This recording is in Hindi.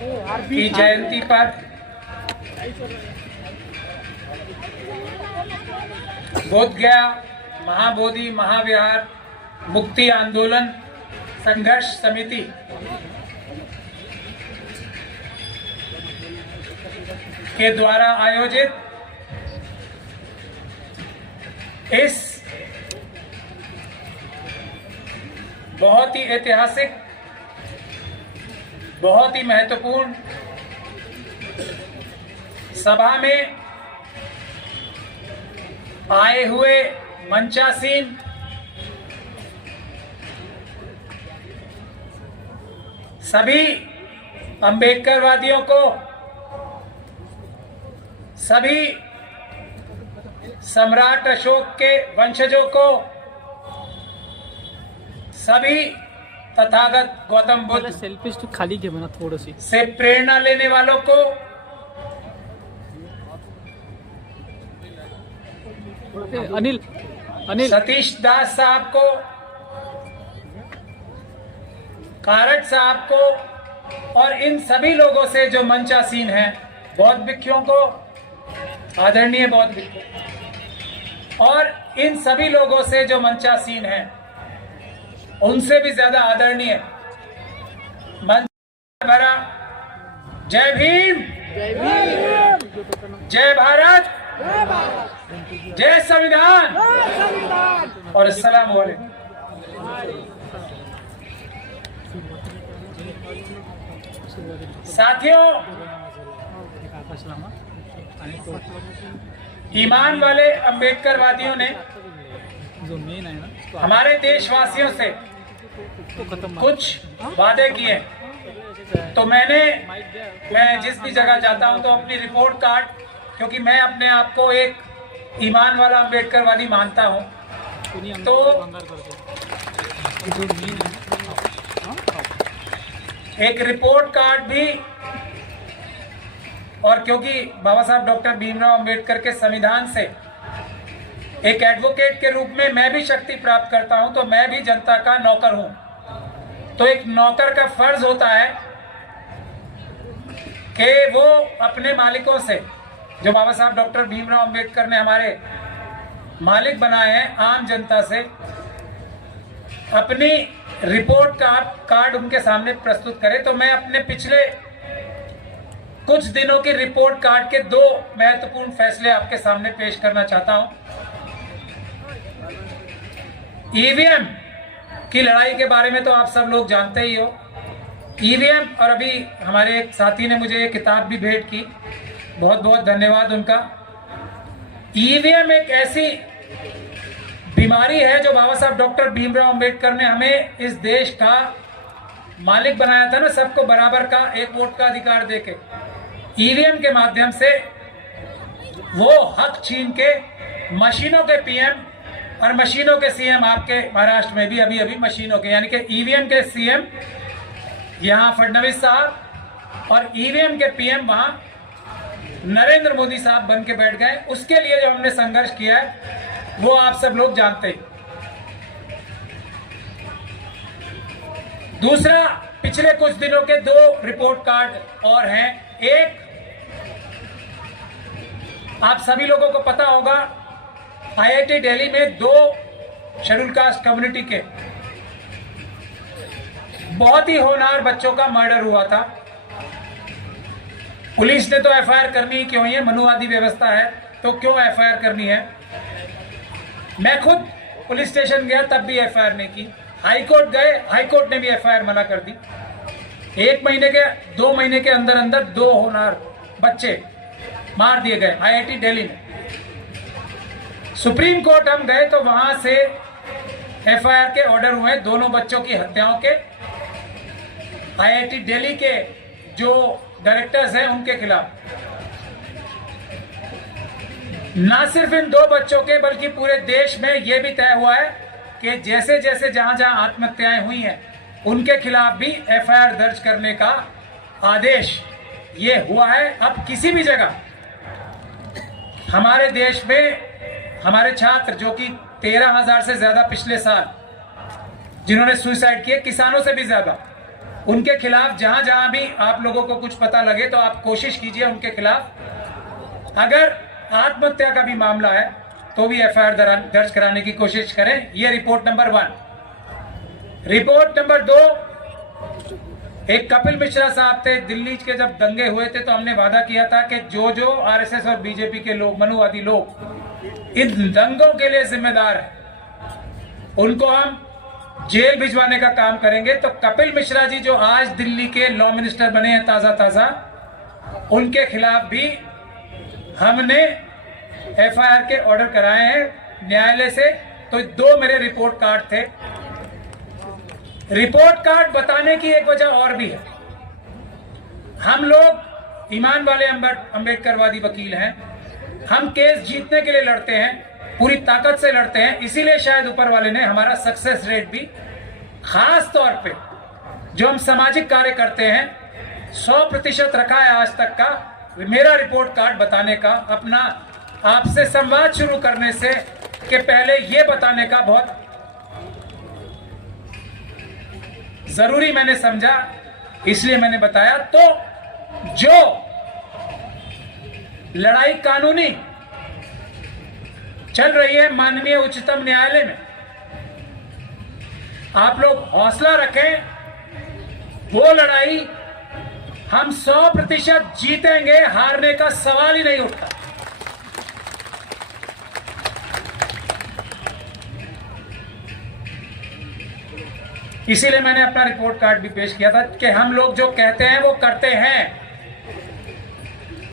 की जयंती पर बोध गया महाबोधि महाविहार मुक्ति आंदोलन संघर्ष समिति के द्वारा आयोजित इस बहुत ही ऐतिहासिक, बहुत ही महत्वपूर्ण सभा में आए हुए मंचासीन सभी अंबेडकरवादियों को, सभी सम्राट अशोक के वंशजों को, सभी तथागत गौतम बुद्ध सेल्फी स्टिक खाली घे म्हणा थोडीशी से प्रेरणा लेने वालों को, अनिल सतीश दास साहब को, कारट साहब को और इन सभी लोगों से जो मंचासीन हैं, बौद्ध भिक्षुओं को, आदरणीय बौद्ध भिक्षु, और इन सभी लोगों से जो मंचासीन हैं उनसे भी ज्यादा आदरणीय मंच भरा जय भीम, जय भारत, जय संविधान और अस्सलाम वालेकुम। साथियों, ईमान वाले अंबेडकरवादियों ने जो मेन है ना हमारे देशवासियों से कुछ वादे किए, तो मैं जिस भी जगह जाता हूं तो अपनी रिपोर्ट कार्ड, क्योंकि मैं अपने आप को एक ईमान वाला अंबेडकरवादी मानता हूं, तो एक रिपोर्ट कार्ड भी, और क्योंकि बाबा साहब डॉक्टर भीमराव अंबेडकर के संविधान से एक एडवोकेट के रूप में मैं भी शक्ति प्राप्त करता हूं, तो मैं भी जनता का नौकर हूं। तो एक नौकर का फर्ज होता है कि वो अपने मालिकों से, जो बाबा साहब डॉक्टर भीमराव अंबेडकर ने हमारे मालिक बनाए हैं, आम जनता से अपनी रिपोर्ट कार्ड उनके सामने प्रस्तुत करे। तो मैं अपने पिछले कुछ दिनों की रिपोर्ट कार्ड के दो महत्वपूर्ण फैसले आपके सामने पेश करना चाहता हूं। ईवीएम की लड़ाई के बारे में तो आप सब लोग जानते ही हो। ईवीएम, और अभी हमारे एक साथी ने मुझे एक किताब भी भेंट की, बहुत बहुत धन्यवाद उनका। ईवीएम एक ऐसी बीमारी है जो बाबा साहब डॉक्टर भीमराव अंबेडकर ने हमें इस देश का मालिक बनाया था ना, सबको बराबर का एक वोट का अधिकार देके। ईवीएम के माध्यम से वो हक छीन के मशीनों के पीएम और मशीनों के सीएम, आपके महाराष्ट्र में भी अभी अभी मशीनों के, यानी कि ईवीएम के सीएम यहाँ फडणवीस साहब और ईवीएम के पीएम वहां नरेंद्र मोदी साहब बन के बैठ गए। उसके लिए जो हमने संघर्ष किया है वो आप सब लोग जानते हैं। दूसरा, पिछले कुछ दिनों के दो रिपोर्ट कार्ड और हैं। एक, आप सभी लोगों को पता होगा, आईआईटी दिल्ली में दो शेड्यूल कास्ट कम्युनिटी के बहुत ही होनहार बच्चों का मर्डर हुआ था। पुलिस ने तो एफआईआर करनी ही क्यों है, मनुवादी व्यवस्था है तो क्यों एफआईआर करनी है। मैं खुद पुलिस स्टेशन गया तब भी एफआईआर नहीं की। हाईकोर्ट गए, हाईकोर्ट ने भी एफआईआर मना कर दी। 2 महीने के अंदर अंदर 2 होनहार बच्चे मार दिए गए आईआईटी दिल्ली में। सुप्रीम कोर्ट हम गए तो वहां से एफआईआर के ऑर्डर हुए दोनों बच्चों की हत्याओं के, आईआईटी दिल्ली के जो डायरेक्टर्स हैं उनके खिलाफ। ना सिर्फ इन 2 बच्चों के बल्कि पूरे देश में यह भी तय हुआ है कि जैसे जैसे जहां जहां आत्महत्याएं हुई हैं उनके खिलाफ भी एफआईआर दर्ज करने का आदेश ये हुआ है। अब किसी भी जगह हमारे देश में हमारे छात्र, जो कि 13,000 से ज्यादा पिछले साल जिन्होंने सुसाइड किए, किसानों से भी ज्यादा, उनके खिलाफ जहां जहां भी आप लोगों को कुछ पता लगे तो आप कोशिश कीजिए उनके खिलाफ। अगर आत्महत्या का भी मामला है तो भी एफआईआर दर्ज कराने की कोशिश करें। ये रिपोर्ट नंबर 1। रिपोर्ट नंबर 2, एक कपिल मिश्रा साहब थे दिल्ली के, जब दंगे हुए थे तो हमने वादा किया था कि जो जो आरएसएस और बीजेपी के लोग, मनुवादी लोग इन दंगों के लिए जिम्मेदार हैं, उनको हम जेल भिजवाने का काम करेंगे। तो कपिल मिश्रा जी जो आज दिल्ली के लॉ मिनिस्टर बने हैं ताजा ताजा, उनके खिलाफ भी हमने एफआईआर के ऑर्डर कराए हैं न्यायालय से। तो 2 मेरे रिपोर्ट कार्ड थे। रिपोर्ट कार्ड बताने की एक वजह और भी है। हम लोग ईमान वाले अंबेडकरवादी वकील हैं। हम केस जीतने के लिए लड़ते हैं, पूरी ताकत से लड़ते हैं। इसीलिए शायद ऊपर वाले ने हमारा सक्सेस रेट भी, खास तौर पे जो हम सामाजिक कार्य करते हैं, 100% रखा है आज तक का। मेरा रिपोर्ट कार्ड बताने का, अपना आपसे संवाद शुरू करने से के पहले ये बताने का बहुत जरूरी मैंने समझा, इसलिए मैंने बताया। तो जो लड़ाई कानूनी चल रही है माननीय उच्चतम न्यायालय में, आप लोग हौसला रखें। वो लड़ाई हम 100% जीतेंगे, हारने का सवाल ही नहीं उठता। इसीलिए मैंने अपना रिपोर्ट कार्ड भी पेश किया था कि हम लोग जो कहते हैं वो करते हैं।